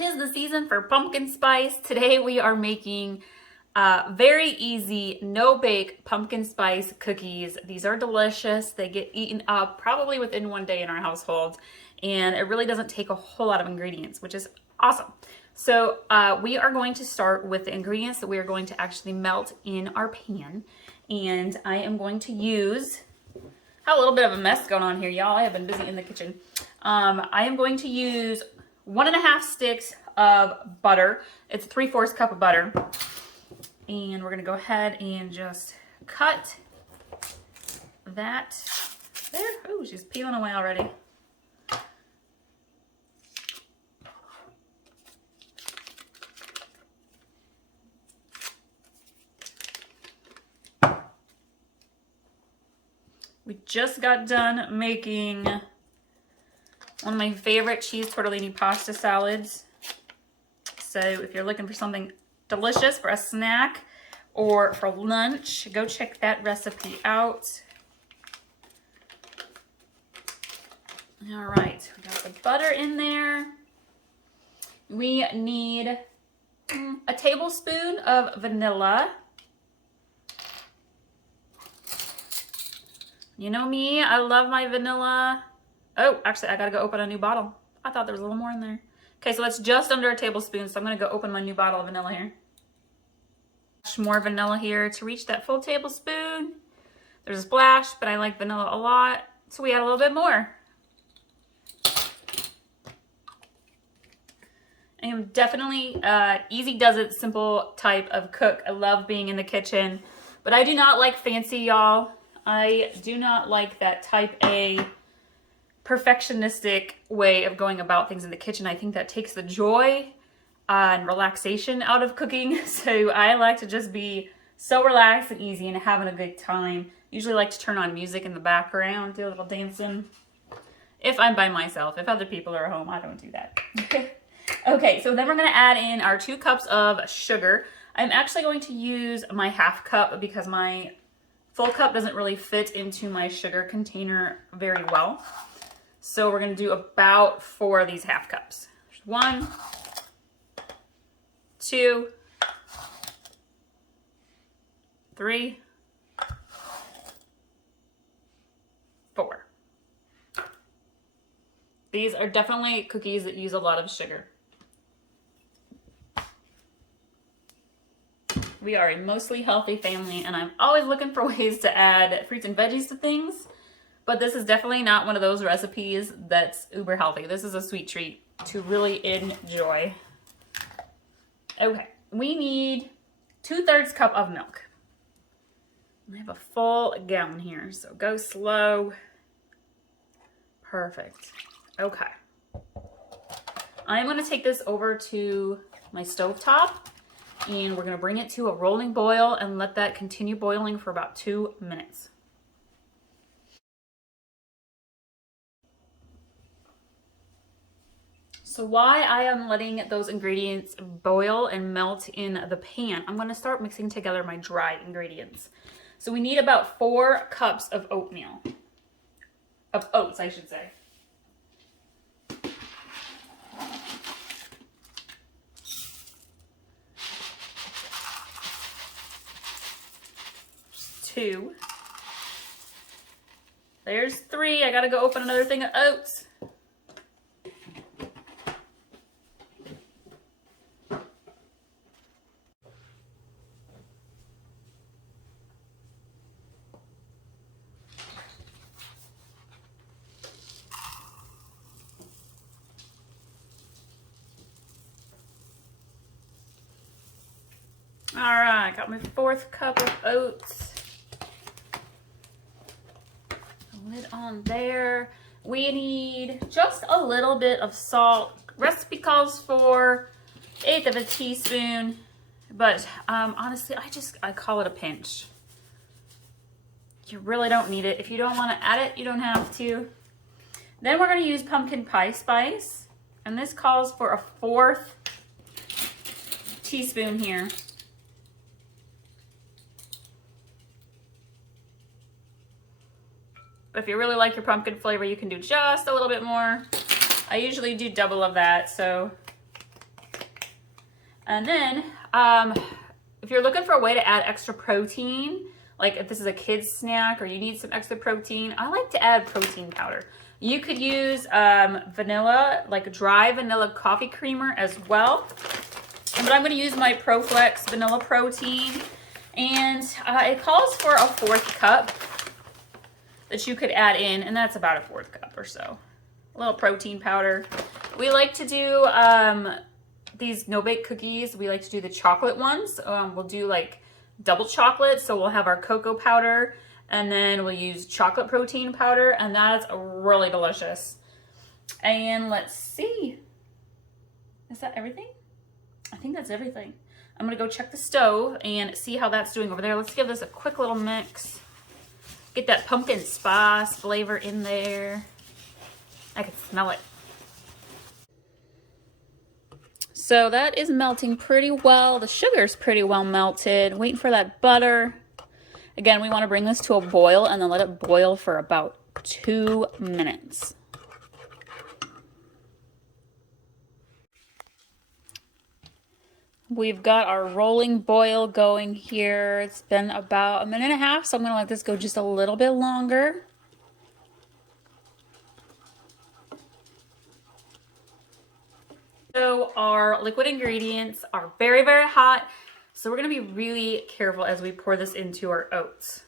'Tis the season for pumpkin spice. Today we are making very easy, no-bake pumpkin spice cookies. These are delicious. They get eaten up probably within one day in our household, and it really doesn't take a whole lot of ingredients, which is awesome. So we are going to start with the ingredients that we are going to actually melt in our pan, and I am going to use, I have a little bit of a mess going on here, y'all. I have been busy in the kitchen. I am going to use 1.5 sticks of butter. It's 3/4 cup of butter. And we're gonna go ahead and just cut that there. Oh, she's peeling away already. We just got done making one of my favorite cheese tortellini pasta salads. So if you're looking for something delicious for a snack or for lunch, go check that recipe out. All right, we got the butter in there. We need a tablespoon of vanilla. You know me, I love my vanilla. Oh, actually, I gotta go open a new bottle. I thought there was a little more in there. Okay, so that's just under a tablespoon, so I'm gonna go open my new bottle of vanilla here. More vanilla here to reach that full tablespoon. There's a splash, but I like vanilla a lot, so we add a little bit more. I am definitely easy does it, simple type of cook. I love being in the kitchen, but I do not like fancy, y'all. I do not like that type A perfectionistic way of going about things in the kitchen. I think that takes the joy and relaxation out of cooking. So I like to just be so relaxed and easy and having a good time. Usually like to turn on music in the background, do a little dancing. If I'm by myself, if other people are home, I don't do that. Okay, so then we're gonna add in our 2 cups of sugar. I'm actually going to use my 1/2 cup because my full cup doesn't really fit into my sugar container very well. So we're gonna do about 4 of these 1/2 cups. 1, 2, 3, 4. These are definitely cookies that use a lot of sugar. We are a mostly healthy family, and I'm always looking for ways to add fruits and veggies to things, but this is definitely not one of those recipes that's uber healthy. This is a sweet treat to really enjoy. Okay, we need 2/3 cup of milk. I have a full gallon here, so go slow. Perfect. Okay. I'm gonna take this over to my stovetop, and we're gonna bring it to a rolling boil and let that continue boiling for about 2 minutes. So while I am letting those ingredients boil and melt in the pan, I'm gonna start mixing together my dry ingredients. So we need about 4 cups of oatmeal. Of oats, I should say. Two. There's 3. I gotta go open another thing of oats. All right, got my 4th cup of oats. Lid on there. We need just a little bit of salt. Recipe calls for 1/8 of a teaspoon, but honestly, I call it a pinch. You really don't need it. If you don't want to add it, you don't have to. Then we're going to use pumpkin pie spice, and this calls for a 1/4 teaspoon here. But if you really like your pumpkin flavor, you can do just a little bit more. I usually do double of that, so And then if you're looking for a way to add extra protein, like if this is a kid's snack or you need some extra protein, I like to add protein powder. You could use vanilla, like dry vanilla coffee creamer as well. But I'm going to use my ProFlex vanilla protein. And it calls for a 1/4 cup that you could add in, and that's about a 1/4 cup or so. A little protein powder. We like to do these no-bake cookies. We like to do the chocolate ones. We'll do like double chocolate, so we'll have our cocoa powder, and then we'll use chocolate protein powder, and that's really delicious. And let's see. Is that everything? I think that's everything. I'm gonna go check the stove and see how that's doing over there. Let's give this a quick little mix. Get that pumpkin spice flavor in there. I can smell it. So that is melting pretty well. The sugar's pretty well melted. Waiting for that butter. Again, we want to bring this to a boil and then let it boil for about 2 minutes. We've got our rolling boil going here. It's been about 1.5 minutes, so I'm going to let this go just a little bit longer. So our liquid ingredients are very, very hot, so we're going to be really careful as we pour this into our oats.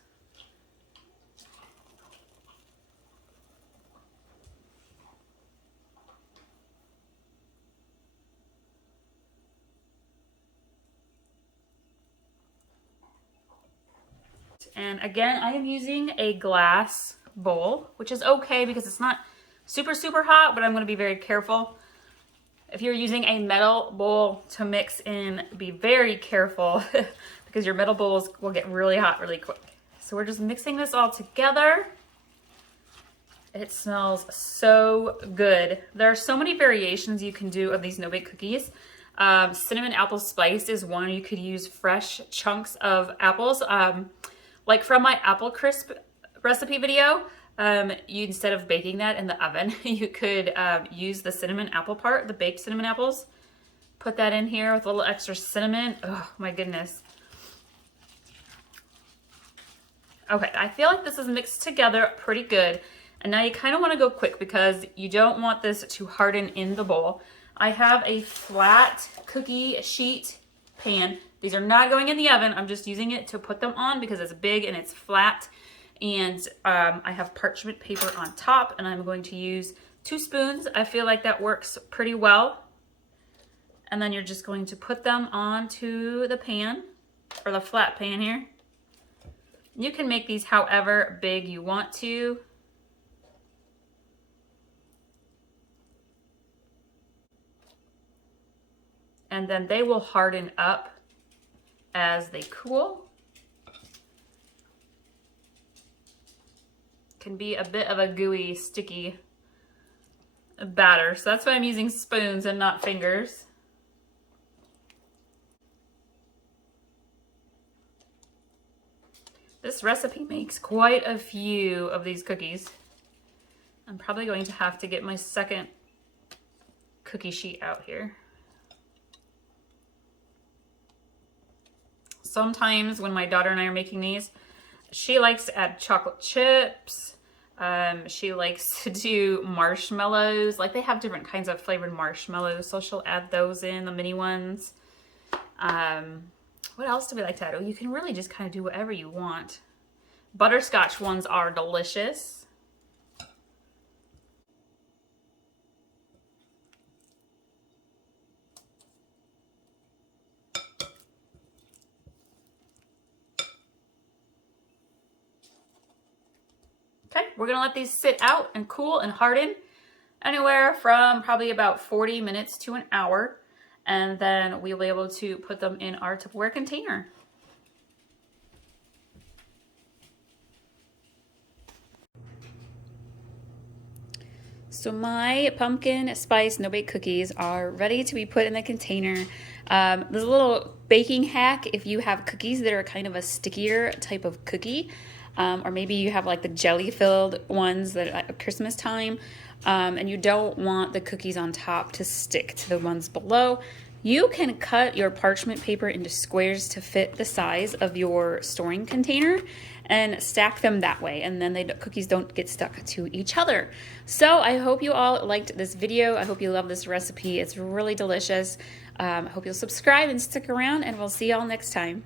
And again, I am using a glass bowl, which is okay because it's not super, super hot, but I'm going to be very careful. If you're using a metal bowl to mix in, be very careful because your metal bowls will get really hot really quick. So we're just mixing this all together. It smells so good. There are so many variations you can do of these no-bake cookies. Cinnamon apple spice is one. You could use fresh chunks of apples. Like from my apple crisp recipe video, you instead of baking that in the oven, you could use the cinnamon apple part, the baked cinnamon apples. Put that in here with a little extra cinnamon. Oh my goodness. Okay, I feel like this is mixed together pretty good. And now you kind of want to go quick because you don't want this to harden in the bowl. I have a flat cookie sheet pan. These are not going in the oven. I'm just using it to put them on because it's big and it's flat. And I have parchment paper on top, and I'm going to use 2 spoons. I feel like that works pretty well. And then you're just going to put them onto the pan, or the flat pan here. You can make these however big you want to. And then they will harden up as they cool. Can be a bit of a gooey, sticky batter. So that's why I'm using spoons and not fingers. This recipe makes quite a few of these cookies. I'm probably going to have to get my second cookie sheet out here. Sometimes when my daughter and I are making these, she likes to add chocolate chips. She likes to do marshmallows. Like they have different kinds of flavored marshmallows, so she'll add those in, the mini ones. What else do we like to add? Oh, you can really just kind of do whatever you want. Butterscotch ones are delicious. Okay, we're gonna let these sit out and cool and harden anywhere from probably about 40 minutes to an hour. And then we'll be able to put them in our Tupperware container. So my pumpkin spice no-bake cookies are ready to be put in the container. There's a little baking hack if you have cookies that are kind of a stickier type of cookie. Or maybe you have like the jelly-filled ones that at Christmas time, and you don't want the cookies on top to stick to the ones below. you can cut your parchment paper into squares to fit the size of your storing container and stack them that way, and then the cookies don't get stuck to each other. So I hope you all liked this video. I hope you love this recipe. It's really delicious. I hope you'll subscribe and stick around, and we'll see y'all next time.